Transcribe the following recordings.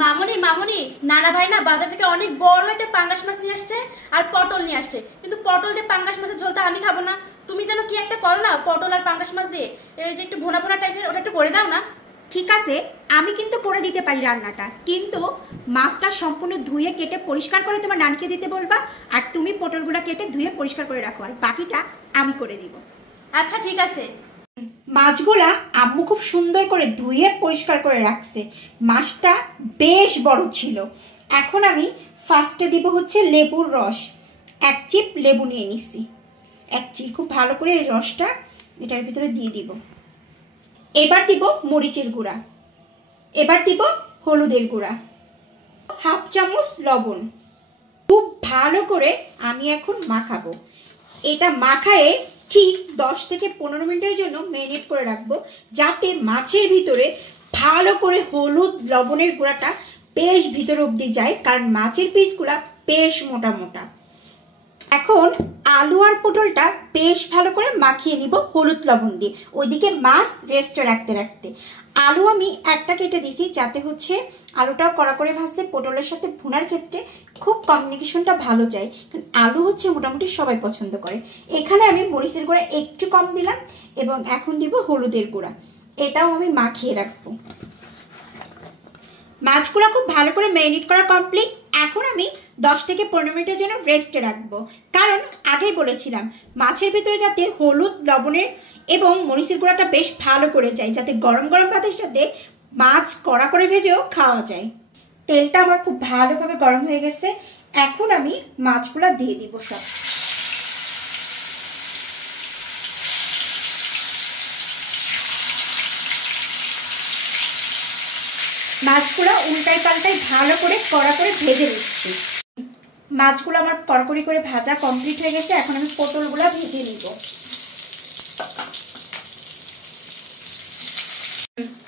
মামুনি মামুনি, নানা ভাই না বাজার থেকে অনেক বড় একটা পাঙ্গাস মাছ নিয়ে আসছে আর পটল নিয়ে আসছে, কিন্তু পটল দিয়ে পাঙ্গাস মাছের ঝোলটা আমি খাবো না। তুমি যেন কি একটা করো না পটল আর পাঙ্গাস মাছ দিয়ে, এই যে একটু ভোনা ভোনা টাইপের, ওটা একটু করে দাও না। ঠিক আছে, আমি কিন্তু করে দিতে পারি রান্নাটা, কিন্তু মাছটা সম্পূর্ণ ধুয়ে কেটে পরিষ্কার করে তোমার নানকে দিতে বলবা, আর তুমি পটলগুলো কেটে ধুয়ে পরিষ্কার করে রাখো, আর বাকিটা আমি করে দিব। আচ্ছা ঠিক আছে। মাছগুলা আম্মু খুব সুন্দর করে ধুয়ে পরিষ্কার করে রাখছে। মাছটা বেশ বড় ছিল। এখন আমি ফার্স্টে দিব হচ্ছে লেবুর রস। 1 চিপ লেবু নিয়ে নিছি। 1 চিপ খুব ভালো করে এই রসটা এটার ভিতরে দিয়ে দিব। এবার দিব মরিচের গুঁড়া, এবার দিব হলুদের গুঁড়া, 1/2 চামচ লবণ। খুব ভালো করে আমি এখন মাখাবো। এটা মাখায়ে ঠিক 10 থেকে 15 মিনিটের জন্য ম্যারিনেট করে রাখবো, যাতে মাছের ভিতরে ভালো করে হলুদ লবণের গুঁড়াটা বেশ ভিতর অবধি যায়, কারণ মাছের পিসগুলা বেশ মোটা মোটা। এখন আলু আর পটলটা বেশ ভালো করে মাখিয়ে নিব হলুদ লবণ দিয়ে, ওইদিকে মাছ রেস্টে রাখতে রাখতে। আলু আমি একটা কেটে দিছি, যাতে হচ্ছে আলুটাও কড়া করে ভাজতে পটলের সাথে ভুনার ক্ষেত্রে খুব কমিউনিকেশনটা ভালো যায়, কারণ আলু হচ্ছে মোটামুটি সবাই পছন্দ করে। এখানে আমি মরিচের গুঁড়া একটু কম দিলাম, এবং এখন দিব হলুদের গুঁড়া, এটাও আমি মাখিয়ে রাখবো। মাছগুলো খুব ভালো করে ম্যারিনেট করা কমপ্লিট। এখন আমি 10 থেকে 15 মিনিটের জন্য রেস্টে রাখবো, কারণ আগেই বলেছিলাম মাছের ভিতরে যাতে হলুদ লবণের এবং মরিচের গুঁড়াটা বেশ ভালো করে যায়, যাতে গরম গরম ভাতের সাথে মাছ কড়া করে ভেজেও খাওয়া যায়। তেলটা আমার খুব ভালোভাবে গরম হয়ে গেছে, এখন আমি মাছগুলো দিয়ে দিব সব। মাছগুলো উল্টাই পাল্টাই ভালো করে কড়া করে ভেজে নিচ্ছি। মাছগুলো আমার কড়কড়ি করে ভাজা কমপ্লিট হয়ে গেছে, এখন আমি পটলগুলো ভেজে নিব।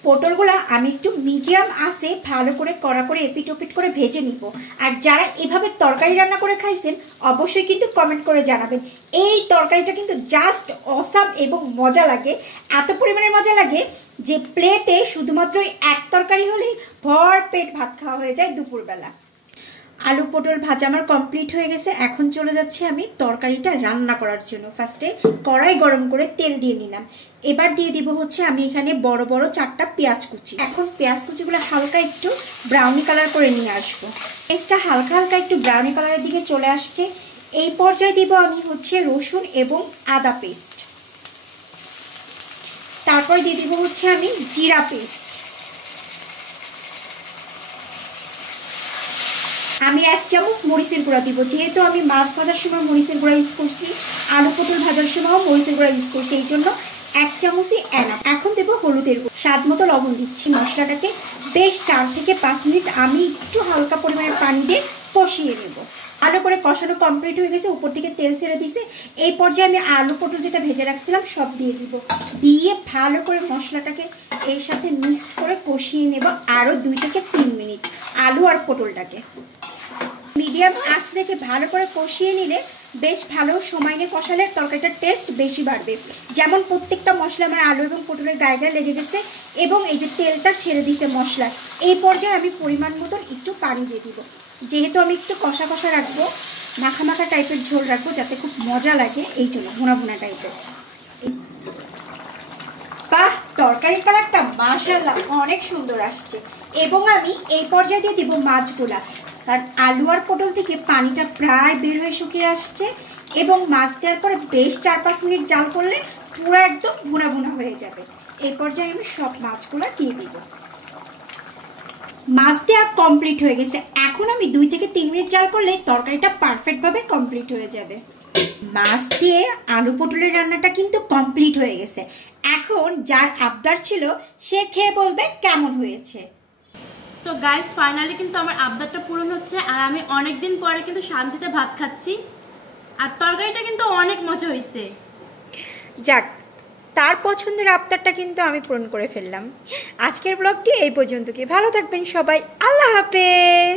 পটলগুলো আমি একটু মিডিয়াম আঁচে ভালো করে কড়া করে এপিট ওপিট করে ভেজে নিব। আর যারা এভাবে তরকারি রান্না করে খাইছেন অবশ্যই কিন্তু কমেন্ট করে জানাবেন। এই তরকারিটা কিন্তু জাস্ট অসাম এবং মজা লাগে, এত পরিমাণে মজা লাগে যে প্লেটে শুধুমাত্র এক তরকারি হলেই ভর পেট ভাত খাওয়া হয়ে যায় দুপুরবেলা। আলু পটল ভাজা আমার কমপ্লিট হয়ে গেছে, এখন চলে যাচ্ছে আমি তরকারিটা রান্না করার জন্য। ফার্স্টে কড়াই গরম করে তেল দিয়ে নিলাম, এবার দিয়ে দিব হচ্ছে আমি এখানে বড় বড় 4টা পেঁয়াজ কুচি। এখন পেঁয়াজ কুচিগুলো হালকা একটু ব্রাউনি কালার করে নিয়ে আসবো। পেঁয়াজটা হালকা হালকা একটু ব্রাউনি কালারের দিকে চলে আসছে, এই পর্যায়ে দিব আমি হচ্ছে রসুন এবং আদা পেস্ট। তারপর দিয়ে দিব হচ্ছে আমি জিরা পেস্ট। আমি 1 চামচ মরিচের গুঁড়া দিব, যেহেতু আমি মাছ ভাজার সময় মরিচের গুঁড়া ইউজ করছি, আলু পটল ভাজার সময়ও মরিচের গুঁড়া ইউজ করছি, এই জন্য 1 চামচই এনাফ। এখন দেবো হলুদের গুঁড়া, স্বাদ মতো লবণ দিচ্ছি। মশলাটাকে বেশ 4 থেকে 5 মিনিট আমি একটু হালকা পরিমাণে পানি দিয়ে কষিয়ে নেব। ভালো করে কষানো কমপ্লিট হয়ে গেছে, উপর থেকে তেল ছেড়ে দিছে। এই পর্যায়ে আমি আলু পটল যেটা ভেজে রাখছিলাম সব দিয়ে দিব, দিয়ে ভালো করে মশলাটাকে এর সাথে মিক্স করে কষিয়ে নেব আরও 2 থেকে 3 মিনিট। আলু আর পটলটাকে মিডিয়াম আঁচ রেখে ভালো করে কষিয়ে নিলে বেশ ভালো সময় নিয়ে কষালে তরকারিটার টেস্ট বেশি বাড়বে। যেমন প্রত্যেকটা মশলা আমার আলু এবং পটলের গায়ে গায়ে লেগে গেছে, এবং এই যে তেলটা ছেড়ে দিতে মশলা, এই পর্যায়ে আমি পরিমাণ মতন একটু পানি দিয়ে দিব। যেহেতু আমি একটু কষা কষা রাখবো, মাখা মাখা টাইপের ঝোল রাখবো, যাতে খুব মজা লাগে, এই জন্য ভুনা ভুনা টাইপের। বাহ, তরকারির কালারটা মাশাআল্লাহ অনেক সুন্দর আসছে। এবং আমি এই পর্যায়ে দিয়ে দিব মাছগুলা, কারণ আলু আর পটল থেকে পানিটা প্রায় বের হয়ে শুকিয়ে আসছে, এবং মাছ দেওয়ার পরে বেশ 4-5 মিনিট জাল করলে পুরো একদম ভুনা ভুনা হয়ে যাবে। এই পর্যায়ে আমি সব মাছগুলো দিয়ে দিব। মাছ দেওয়া কমপ্লিট হয়ে গেছে, এখন আমি 2 থেকে 3 মিনিট জাল করলে তরকারিটা পারফেক্টভাবে কমপ্লিট হয়ে যাবে। মাছ দিয়ে আলু পটলের রান্নাটা কিন্তু কমপ্লিট হয়ে গেছে। এখন যার আবদার ছিল সে খেয়ে বলবে কেমন হয়েছে। তো গাইস, ফাইনালি কিন্তু আমার আবদারটা পূরণ হচ্ছে, আর আমি অনেকদিন পরে কিন্তু শান্তিতে ভাত খাচ্ছি, আর তরকারিটা কিন্তু অনেক মজা হয়েছে। যাক, তার পছন্দের আবদারটা কিন্তু আমি পূরণ করে ফেললাম। আজকের ব্লগটি এই পর্যন্ত, কি ভালো থাকবেন সবাই, আল্লাহ হাফেজ।